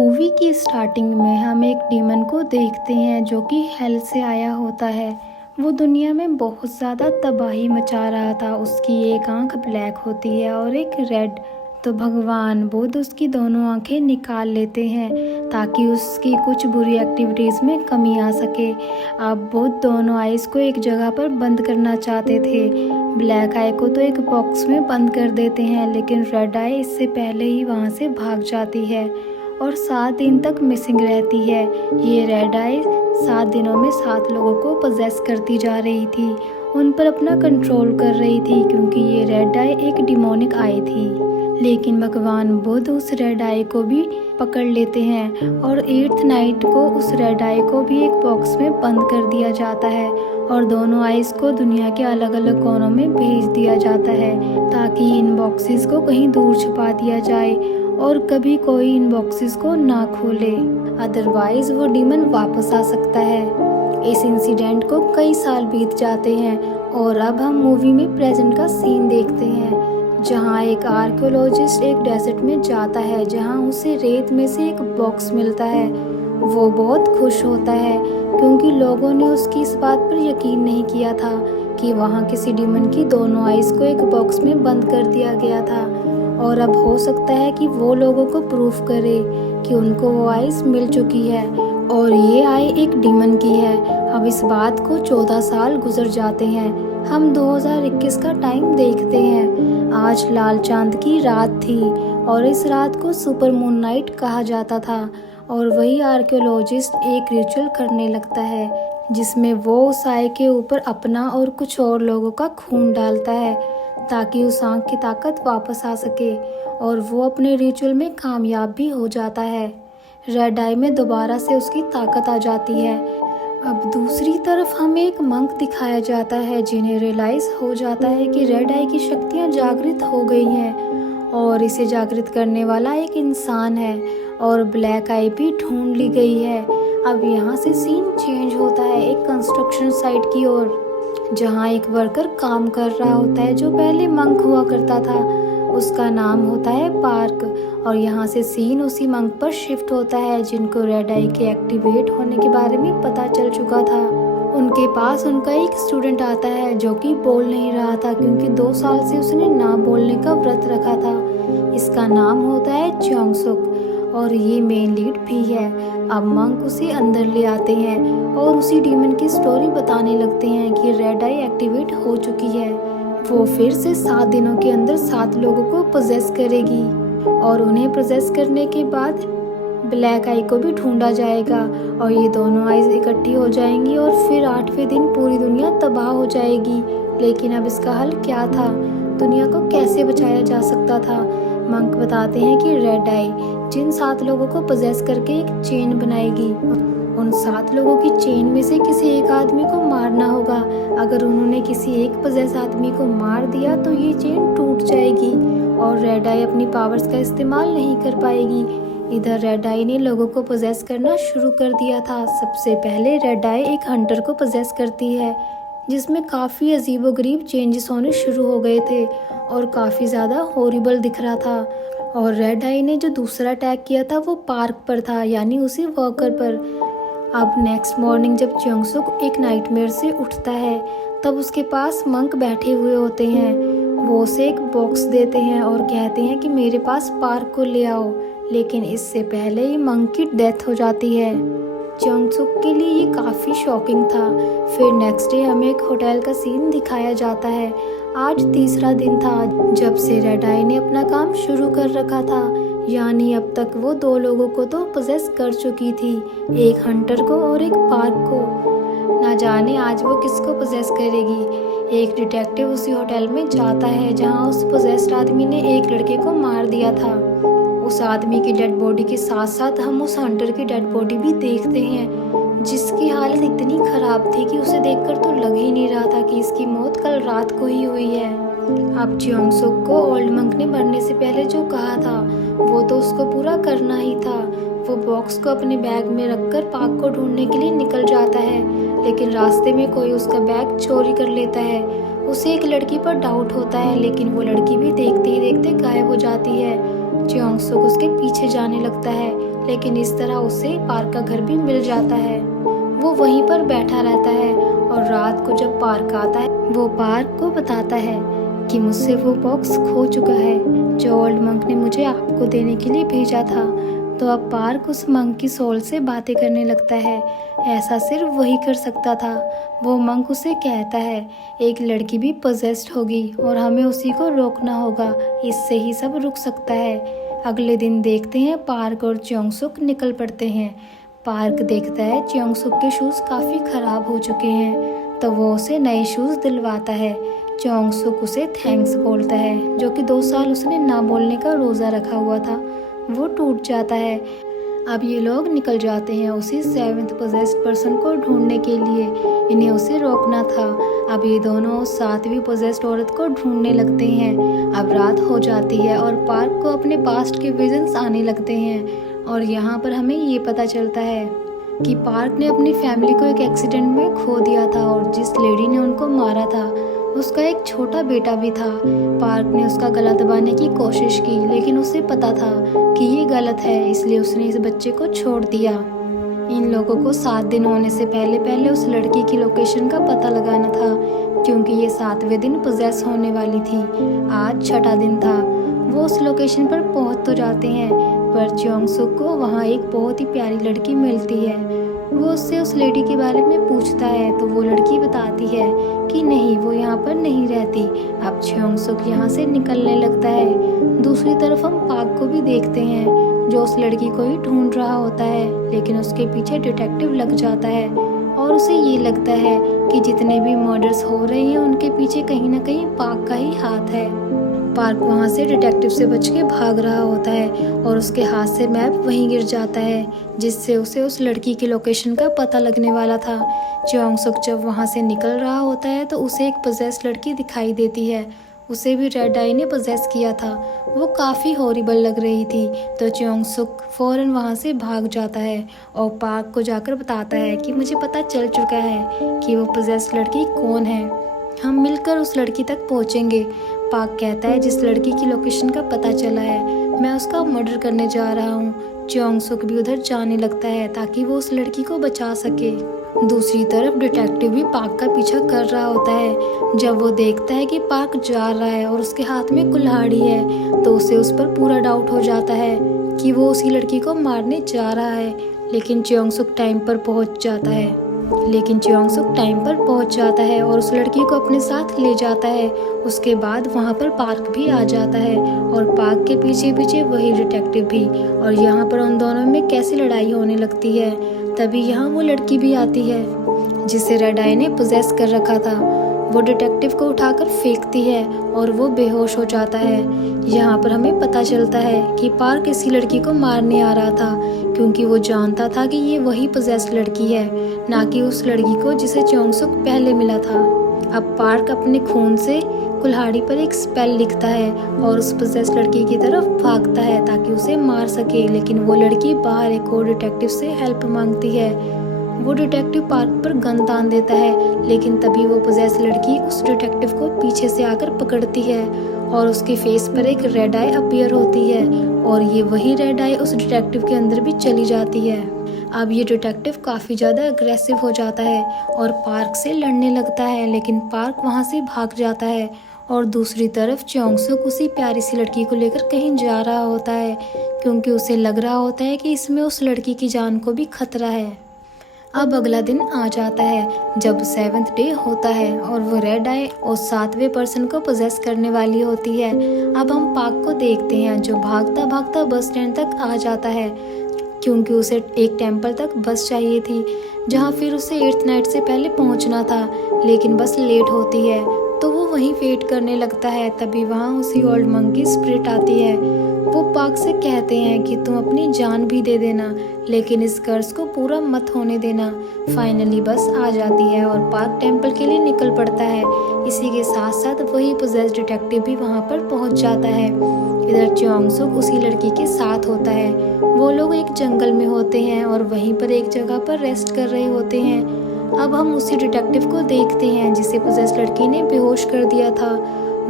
Movie की starting में हम एक डीमन को देखते हैं जो कि हेल से आया होता है। वो दुनिया में बहुत ज़्यादा तबाही मचा रहा था। उसकी एक आंख ब्लैक होती है और एक रेड। तो भगवान बुद्ध उसकी दोनों आंखें निकाल लेते हैं ताकि उसकी कुछ बुरी एक्टिविटीज़ में कमी आ सके। अब बुद्ध दोनों आइज़ को एक जगह पर बंद करना चाहते थे। ब्लैक आई को तो एक बॉक्स में बंद कर देते हैं, लेकिन रेड आई इससे पहले ही वहाँ से भाग जाती है और 7 दिन तक मिसिंग रहती है। ये रेड आई 7 दिनों में 7 लोगों को पजेस करती जा रही थी, उन पर अपना कंट्रोल कर रही थी, क्योंकि ये रेड आई एक डिमोनिक आई थी। लेकिन भगवान बुद्ध उस रेड आई को भी पकड़ लेते हैं और 8th नाइट को उस रेड आई को भी एक बॉक्स में बंद कर दिया जाता है और दोनों आइज़ को दुनिया के अलग अलग कोनों में भेज दिया जाता है ताकि इन बॉक्सेस को कहीं दूर छुपा दिया जाए और कभी कोई इन बॉक्सेस को ना खोले, अदरवाइज वो डीमन वापस आ सकता है। इस इंसिडेंट को कई साल बीत जाते हैं और अब हम मूवी में प्रेजेंट का सीन देखते हैं जहां एक आर्कियोलॉजिस्ट एक डेजर्ट में जाता है जहां उसे रेत में से एक बॉक्स मिलता है। वो बहुत खुश होता है क्योंकि लोगों ने उसकी इस बात पर यकीन नहीं किया था कि वहां किसी डीमन की दोनों आइज़ को एक बॉक्स में बंद कर दिया गया था और अब हो सकता है कि वो लोगों को प्रूफ करे कि उनको वो आइज़ मिल चुकी है और ये आई एक डीमन की है। अब इस बात को 14 साल गुजर जाते हैं। हम 2021 का टाइम देखते हैं। आज लाल चांद की रात थी और इस रात को सुपर मून नाइट कहा जाता था और वही आर्कियोलॉजिस्ट एक रिचुअल करने लगता है जिसमें वो उस आई के ऊपर अपना और कुछ और लोगों का खून डालता है ताकि उस आंख की ताकत वापस आ सके और वो अपने रिचुअल में कामयाब भी हो जाता है। रेड आई में दोबारा से उसकी ताकत आ जाती है। अब दूसरी तरफ हमें एक मंक दिखाया जाता है जिन्हें रियलाइज हो जाता है कि रेड आई की शक्तियाँ जागृत हो गई हैं और इसे जागृत करने वाला एक इंसान है और ब्लैक आई भी ढूंढ ली गई है। अब यहाँ से सीन चेंज होता है एक कंस्ट्रक्शन साइट की ओर जहाँ एक वर्कर काम कर रहा होता है जो पहले मंक हुआ करता था। उसका नाम होता है पार्क और यहाँ से सीन उसी मंक पर शिफ्ट होता है जिनको रेड आई के एक्टिवेट होने के बारे में पता चल चुका था। उनके पास उनका एक स्टूडेंट आता है जो कि बोल नहीं रहा था क्योंकि 2 साल से उसने ना बोलने का व्रत रखा था। इसका नाम होता है च्योंगसुक और ये मेन लीड भी है। अब मंक उसे अंदर ले आते हैं और उसी डीमन की स्टोरी बताने लगते हैं कि रेड आई एक्टिवेट हो चुकी है। वो फिर से 7 दिनों के अंदर 7 लोगों को पोजेस करेगी और उन्हें पोजेस करने के बाद ब्लैक आई को भी ढूंढा जाएगा और ये दोनों आइज़ इकट्ठी हो जाएंगी और फिर 8वें दिन पूरी दुनिया तबाह हो जाएगी। लेकिन अब इसका हल क्या था? दुनिया को कैसे बचाया जा सकता था? मंक बताते हैं कि रेड आई जिन 7 लोगों को पोजेस करके एक चेन बनाएगी। उन 7 लोगों की चेन में से किसी एक आदमी को मारना होगा। अगर उन्होंने किसी एक पोजेस आदमी को मार दिया तो ये चेन टूट जाएगी और रेड आई अपनी पावर्स का इस्तेमाल नहीं कर पाएगी। इधर रेड आई ने लोगों को पोजेस करना शुरू कर दिया था। सबसे पहले रेड आई एक हंटर को पोजेस करती है जिसमें काफ़ी अजीबोगरीब चेंजेस होने शुरू हो गए थे और काफ़ी ज़्यादा हॉरिबल दिख रहा था। और रेड आई ने जो दूसरा अटैक किया था वो पार्क पर था, यानी उसी वर्कर पर। अब नेक्स्ट मॉर्निंग जब च्योंगसुक एक नाइटमेयर से उठता है तब उसके पास मंक बैठे हुए होते हैं। वो उसे एक बॉक्स देते हैं और कहते हैं कि मेरे पास पार्क को ले आओ, लेकिन इससे पहले ही मंक की डेथ हो जाती है। च्योंगसुक के लिए ये काफ़ी शॉकिंग था। फिर नेक्स्ट डे हमें एक होटल का सीन दिखाया जाता है। आज तीसरा दिन था जब से रेड आई ने अपना काम शुरू कर रखा था, यानी अब तक वो 2 लोगों को तो पोजेस कर चुकी थी, एक हंटर को और एक पार्क को। ना जाने आज वो किसको पोजेस करेगी। एक डिटेक्टिव उसी होटल में जाता है जहां उस पोजेस्ड आदमी ने एक लड़के को मार दिया था। उस आदमी की डेड बॉडी के साथ साथ हम उस हंटर की डेड बॉडी भी देखते हैं जिसकी हालत इतनी खराब थी कि उसे देखकर तो लग ही नहीं रहा था कि इसकी मौत कल रात को ही हुई है। अब च्योंगसुक को ओल्ड मंक ने मरने से पहले जो कहा था वो तो उसको पूरा करना ही था। वो बॉक्स को अपने बैग में रखकर पार्क को ढूंढने के लिए निकल जाता है, लेकिन रास्ते में कोई उसका बैग चोरी कर लेता है। उसे एक लड़की पर डाउट होता है, लेकिन वो लड़की भी देखते ही देखते गायब हो जाती है। च्योंग सुक उसके पीछे जाने लगता है, लेकिन इस तरह उसे पार्क का घर भी मिल जाता है। वो वहीं पर बैठा रहता है और रात को जब पार्क आता है वो पार्क को बताता है कि मुझसे वो बॉक्स खो चुका है जो ओल्ड मंक ने मुझे आपको देने के लिए भेजा था। तो अब पार्क उस मंक की सोल से बातें करने लगता है। ऐसा सिर्फ वही कर सकता था। वो मंक उसे कहता है एक लड़की भी पोजेस्ड होगी और हमें उसी को रोकना होगा, इससे ही सब रुक सकता है। अगले दिन देखते हैं पार्क और च्योंग सुक निकल पड़ते हैं। पार्क देखता है च्योंग सुक के शूज़ काफ़ी ख़राब हो चुके हैं, तो वो उसे नए शूज़ दिलवाता है। च्योंग सुक उसे थैंक्स बोलता है, जो कि 2 साल उसने ना बोलने का रोज़ा रखा हुआ था वो टूट जाता है। अब ये लोग निकल जाते हैं उसी 7th पोजेस्ड पर्सन को ढूंढने के लिए। इन्हें उसे रोकना था। अब ये दोनों 7वीं पोजेस्ड औरत को ढूंढने लगते हैं। अब रात हो जाती है और पार्क को अपने पास्ट के विजन्स आने लगते हैं। और यहाँ पर हमें ये पता चलता है कि पार्क ने अपनी फैमिली को एक एक्सीडेंट में खो दिया था और जिस लेडी ने उनको मारा था उसका एक छोटा बेटा भी था। पार्क ने उसका गला दबाने की कोशिश की, लेकिन उसे पता था कि ये गलत है, इसलिए उसने इस बच्चे को छोड़ दिया। इन लोगों को 7 दिन होने से पहले उस लड़की की लोकेशन का पता लगाना था, क्योंकि ये 7वें दिन पोजेस होने वाली थी। आज 6ठा दिन था। वो उस लोकेशन पर पहुंच तो जाते हैं, पर च्योंग सुक को वहाँ एक बहुत ही प्यारी लड़की मिलती है। वो उससे उस लेडी के बारे में पूछता है तो वो लड़की बताती है कि नहीं, वो यहाँ पर नहीं रहती। अब च्योंग सुक यहाँ से निकलने लगता है। दूसरी तरफ हम पार्क को भी देखते हैं, जो उस लड़की को ही ढूंढ रहा होता है, लेकिन उसके पीछे डिटेक्टिव लग जाता है और उसे ये लगता है कि जितने भी मर्डर्स हो रहे हैं उनके पीछे कहीं ना कहीं पार्क का ही हाथ है। पार्क वहाँ से डिटेक्टिव से बच के भाग रहा होता है और उसके हाथ से मैप वहीं गिर जाता है, जिससे उसे उस लड़की की लोकेशन का पता लगने वाला था। च्योंग सुक जब वहाँ से निकल रहा होता है तो उसे एक पोजेस लड़की दिखाई देती है। उसे भी रेड आई ने पोजेस किया था। वो काफ़ी हॉरिबल लग रही थी, तो च्योंग सुक फ़ौरन वहाँ से भाग जाता है और पार्क को जाकर बताता है कि मुझे पता चल चुका है कि वो पोजेस लड़की कौन है। हम मिलकर उस लड़की तक पहुँचेंगे। पार्क कहता है जिस लड़की की लोकेशन का पता चला है मैं उसका मर्डर करने जा रहा हूँ। च्योंग सुक भी उधर जाने लगता है ताकि वो उस लड़की को बचा सके। दूसरी तरफ डिटेक्टिव भी पार्क का पीछा कर रहा होता है। जब वो देखता है कि पार्क जा रहा है और उसके हाथ में कुल्हाड़ी है तो उसे उस पर पूरा डाउट हो जाता है कि वो उसी लड़की को मारने जा रहा है। लेकिन च्योंग सुक टाइम पर पहुंच जाता है और उस लड़की को अपने साथ ले जाता है। उसके बाद वहाँ पर पार्क भी आ जाता है और पार्क के पीछे पीछे वही डिटेक्टिव भी। और यहाँ पर उन दोनों में कैसी लड़ाई होने लगती है। तभी यहाँ वो लड़की भी आती है जिसे रेड आई ने पोजेस कर रखा था। वो डिटेक्टिव को उठाकर फेंकती है और वो बेहोश हो जाता है। यहाँ पर हमें पता चलता है कि पार्क इसी लड़की को मारने आ रहा था, क्योंकि वो जानता था कि ये वही पोजेस्ड लड़की है, ना कि उस लड़की को जिसे च्योंग सुक पहले मिला था। अब पार्क अपने खून से कुल्हाड़ी पर एक स्पेल लिखता है और उस पोजेस्ड लड़की की तरफ भागता है ताकि उसे मार सके, लेकिन वो लड़की बाहर एक और डिटेक्टिव से हेल्प मांगती है। वो डिटेक्टिव पार्क पर गन तान देता है, लेकिन तभी वो पोजेस लड़की उस डिटेक्टिव को पीछे से आकर पकड़ती है और उसके फेस पर एक रेड आई अपीयर होती है और ये वही रेड आई उस डिटेक्टिव के अंदर भी चली जाती है। अब ये डिटेक्टिव काफ़ी ज़्यादा अग्रेसिव हो जाता है और पार्क से लड़ने लगता है, लेकिन पार्क वहाँ से भाग जाता है। और दूसरी तरफ च्योंग सुक उसी प्यारी सी लड़की को लेकर कहीं जा रहा होता है, क्योंकि उसे लग रहा होता है कि इसमें उस लड़की की जान को भी खतरा है। अब अगला दिन आ जाता है जब 7th डे होता है और वो रेड आई और 7वें पर्सन को पोजेस करने वाली होती है। अब हम पार्क को देखते हैं जो भागता भागता बस स्टैंड तक आ जाता है, क्योंकि उसे एक टेम्पल तक बस चाहिए थी जहाँ फिर उसे 8th नाइट से पहले पहुँचना था, लेकिन बस लेट होती है तो वो वहीं वेट करने लगता है। तभी वहाँ उसी ओल्ड मंक की स्पिरिट आती है। वो पार्क से कहते हैं कि तुम अपनी जान भी दे देना, लेकिन इस कर्ज को पूरा मत होने देना। फाइनली बस आ जाती है और पार्क टेम्पल के लिए निकल पड़ता है। इसी के साथ साथ वही पोजेस्ड डिटेक्टिव भी वहाँ पर पहुँच जाता है। इधर च्योंग सुक उसी लड़की के साथ होता है। वो लोग एक जंगल में होते हैं और वहीं पर एक जगह पर रेस्ट कर रहे होते हैं। अब हम उसी डिटेक्टिव को देखते हैं जिसे पोजेस्ड लड़की ने बेहोश कर दिया था।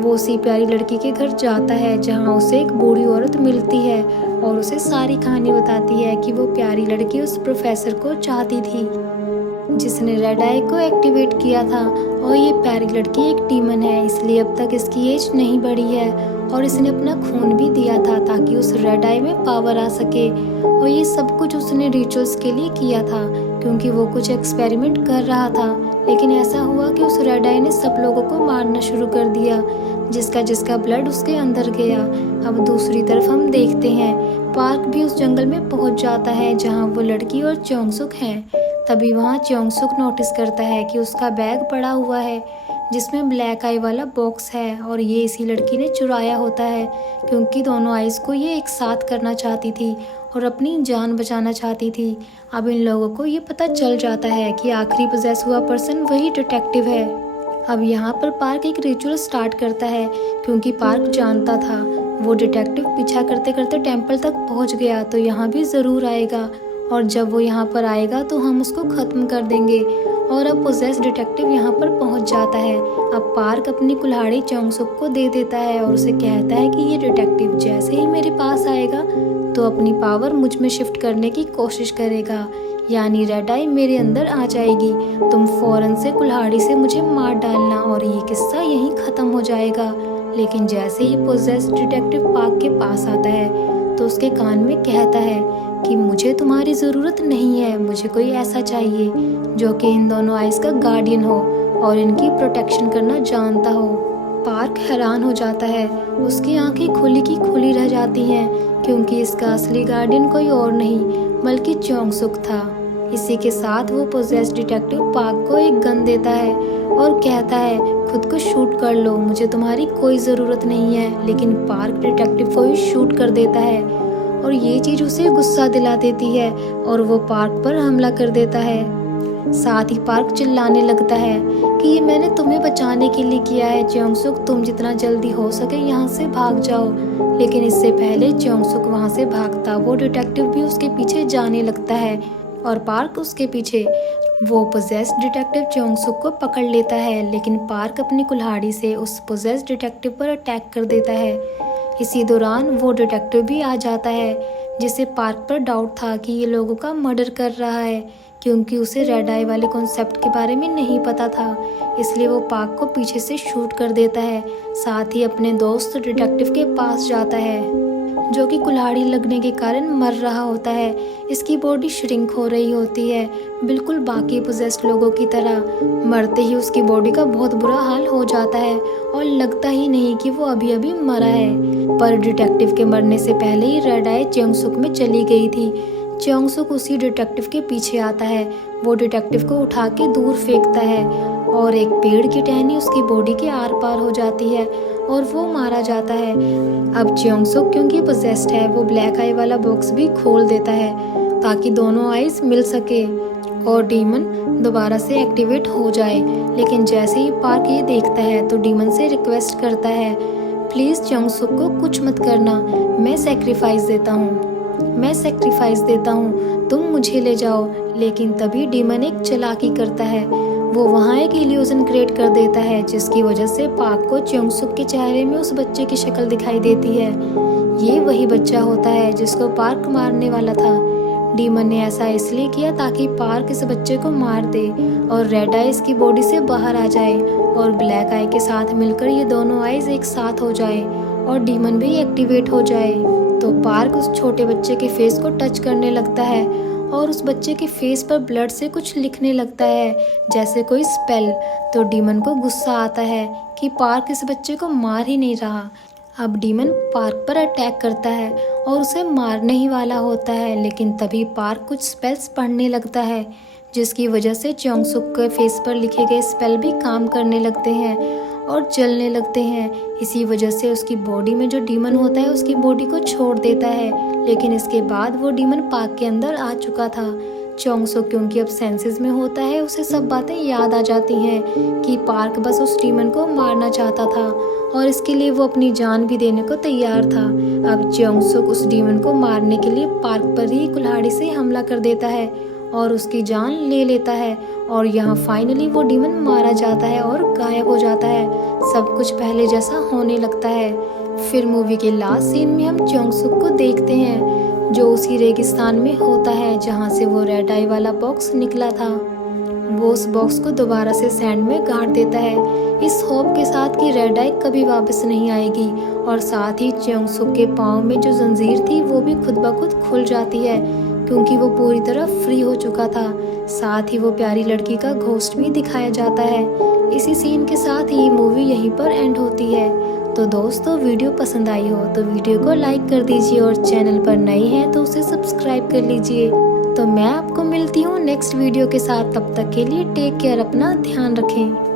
वो उसी प्यारी लड़की के घर जाता है जहाँ उसे एक बूढ़ी औरत मिलती है और उसे सारी कहानी बताती है कि वो प्यारी लड़की उस प्रोफेसर को चाहती थी जिसने रेड आई को एक्टिवेट किया था। और ये प्यारी लड़की एक डीमन है, इसलिए अब तक इसकी एज नहीं बढ़ी है और इसने अपना खून भी दिया था ताकि उस रेड आई में पावर आ सके। और ये सब कुछ उसने रिचुअल्स के लिए किया था क्योंकि वो कुछ एक्सपेरिमेंट कर रहा था। लेकिन ऐसा हुआ कि उस रेड आई ने सब लोगों को मारना शुरू कर दिया, जिसका ब्लड उसके अंदर गया। अब दूसरी तरफ हम देखते हैं पार्क भी उस जंगल में पहुंच जाता है जहां वो लड़की और चोंगसुक हैं। तभी वहां चोंगसुक नोटिस करता है कि उसका बैग पड़ा हुआ है जिसमें ब्लैक आई वाला बॉक्स है और ये इसी लड़की ने चुराया होता है क्योंकि दोनों आइज को ये एक साथ करना चाहती थी और अपनी जान बचाना चाहती थी। अब इन लोगों को ये पता चल जाता है कि आखिरी पोजेस हुआ पर्सन वही डिटेक्टिव है। अब यहाँ पर पार्क एक रिचुअल स्टार्ट करता है क्योंकि पार्क जानता था वो डिटेक्टिव पीछा करते करते टेम्पल तक पहुँच गया तो यहाँ भी ज़रूर आएगा और जब वो यहाँ पर आएगा तो हम उसको ख़त्म कर देंगे। और अब पोजेस डिटेक्टिव यहाँ पर पहुँच जाता है। अब पार्क अपनी कुल्हाड़ी चोंगसुक को दे देता है और उसे कहता है कि ये डिटेक्टिव जैसे ही मेरे पास आएगा तो अपनी पावर मुझ में शिफ्ट करने की कोशिश करेगा, यानी रेड आई मेरे अंदर आ जाएगी। तुम फौरन से कुल्हाड़ी से मुझे मार डालना और ये किस्सा यहीं ख़त्म हो जाएगा। लेकिन जैसे ही पोजेस डिटेक्टिव पार्क के पास आता है तो उसके कान में कहता है कि मुझे तुम्हारी ज़रूरत नहीं है, मुझे कोई ऐसा चाहिए जो कि इन दोनों आइज का गार्डियन हो और इनकी प्रोटेक्शन करना जानता हो। पार्क हैरान हो जाता है, उसकी आंखें खुली की खुली रह जाती हैं क्योंकि इसका असली गार्डियन कोई और नहीं बल्कि चोंगसुक था। इसी के साथ वो पोजेस डिटेक्टिव पार्क को एक गन देता है और कहता है खुद को शूट कर लो, मुझे तुम्हारी कोई ज़रूरत नहीं है। लेकिन पार्क डिटेक्टिव को ही शूट कर देता है और ये चीज़ उसे गुस्सा दिला देती है और वो पार्क पर हमला कर देता है। साथ ही पार्क चिल्लाने लगता है कि ये मैंने तुम्हें बचाने के लिए किया है चोंगसुक, तुम जितना जल्दी हो सके यहाँ से भाग जाओ। लेकिन इससे पहले चोंगसुक वहाँ से भागता वो डिटेक्टिव भी उसके पीछे जाने लगता है और पार्क उसके पीछे। वो पोजेस डिटेक्टिव चोंगसुक को पकड़ लेता है लेकिन पार्क अपनी कुल्हाड़ी से उस पोजेस डिटेक्टिव पर अटैक कर देता है। इसी दौरान वो डिटेक्टिव भी आ जाता है जिसे पार्क पर डाउट था कि ये लोगों का मर्डर कर रहा है क्योंकि उसे रेड आई वाले कॉन्सेप्ट के बारे में नहीं पता था। इसलिए वो पार्क को पीछे से शूट कर देता है। साथ ही अपने दोस्त डिटेक्टिव के पास जाता है जो कि कुल्हाड़ी लगने के कारण मर रहा होता है। इसकी बॉडी श्रिंक हो रही होती है बिल्कुल बाकी पोजेस्ड लोगों की तरह। मरते ही उसकी बॉडी का बहुत बुरा हाल हो जाता है और लगता ही नहीं कि वो अभी अभी मरा है। पर डिटेक्टिव के मरने से पहले ही रेड आई चोंगसुक में चली गई थी। चोंगसुक उसी डिटेक्टिव के पीछे आता है, वो डिटेक्टिव को उठा के दूर फेंकता है और एक पेड़ की टहनी उसकी बॉडी के आर पार हो जाती है और वो मारा जाता है। अब चोंगसुक क्योंकि पोजेस्ड है वो ब्लैक आई वाला बॉक्स भी खोल देता है ताकि दोनों आइज मिल सके और डीमन दोबारा से एक्टिवेट हो जाए। लेकिन जैसे ही पार्क ये देखता है तो डीमन से रिक्वेस्ट करता है प्लीज़ चोंगसुक को कुछ मत करना, मैं सेक्रीफाइस देता हूँ, तुम मुझे ले जाओ। लेकिन तभी डीमन एक चालाकी करता है, वो वहाँ एक इल्यूजन क्रिएट कर देता है जिसकी वजह से पार्क को चोंगसुक के चेहरे में उस बच्चे की शक्ल दिखाई देती है। ये वही बच्चा होता है जिसको पार्क मारने वाला था। डीमन ने ऐसा इसलिए किया ताकि पार्क इस बच्चे को मार दे और रेड आई इसकी बॉडी से बाहर आ जाए और ब्लैक आई के साथ मिलकर ये दोनों आइज एक साथ हो जाए और डीमन भी एक्टिवेट हो जाए। तो पार्क उस छोटे बच्चे के फेस को टच करने लगता है और उस बच्चे के फेस पर ब्लड से कुछ लिखने लगता है जैसे कोई स्पेल। तो डीमन को गुस्सा आता है कि पार्क इस बच्चे को मार ही नहीं रहा। अब डीमन पार्क पर अटैक करता है और उसे मारने ही वाला होता है, लेकिन तभी पार्क कुछ स्पेल्स पढ़ने लगता है जिसकी वजह से चोंगसुक के फेस पर लिखे गए स्पेल भी काम करने लगते हैं और जलने लगते हैं। इसी वजह से उसकी बॉडी में जो डीमन होता है उसकी बॉडी को छोड़ देता है। लेकिन इसके बाद वो डीमन पार्क के अंदर आ चुका था। चोंगसुक क्योंकि अब सेंसेस में होता है उसे सब बातें याद आ जाती हैं कि पार्क बस उस डीमन को मारना चाहता था और इसके लिए वो अपनी जान भी देने को तैयार था। अब चोंगसुक उस डीमन को मारने के लिए पार्क पर ही कुल्हाड़ी से हमला कर देता है और उसकी जान ले लेता है और यहाँ फाइनली वो डीमन मारा जाता है और गायब हो जाता है। सब कुछ पहले जैसा होने लगता है। फिर मूवी के लास्ट सीन में हम जोंगसुक को देखते हैं जो उसी रेगिस्तान में होता है जहाँ से वो रेड आई वाला बॉक्स निकला था। वो उस बॉक्स को दोबारा से सैंड में गाड़ देता है इस होप के साथ कि रेड आई कभी वापस नहीं आएगी। और साथ ही जोंगसुक के पाँव में जो जंजीर थी वो भी खुद ब खुद खुल जाती है क्योंकि वो पूरी तरह फ्री हो चुका था। साथ ही वो प्यारी लड़की का घोस्ट भी दिखाया जाता है। इसी सीन के साथ ही मूवी यहीं पर एंड होती है। तो दोस्तों वीडियो पसंद आई हो तो वीडियो को लाइक कर दीजिए और चैनल पर नए हैं तो उसे सब्सक्राइब कर लीजिए। तो मैं आपको मिलती हूँ नेक्स्ट वीडियो के साथ। तब तक के लिए टेक केयर, अपना ध्यान रखें।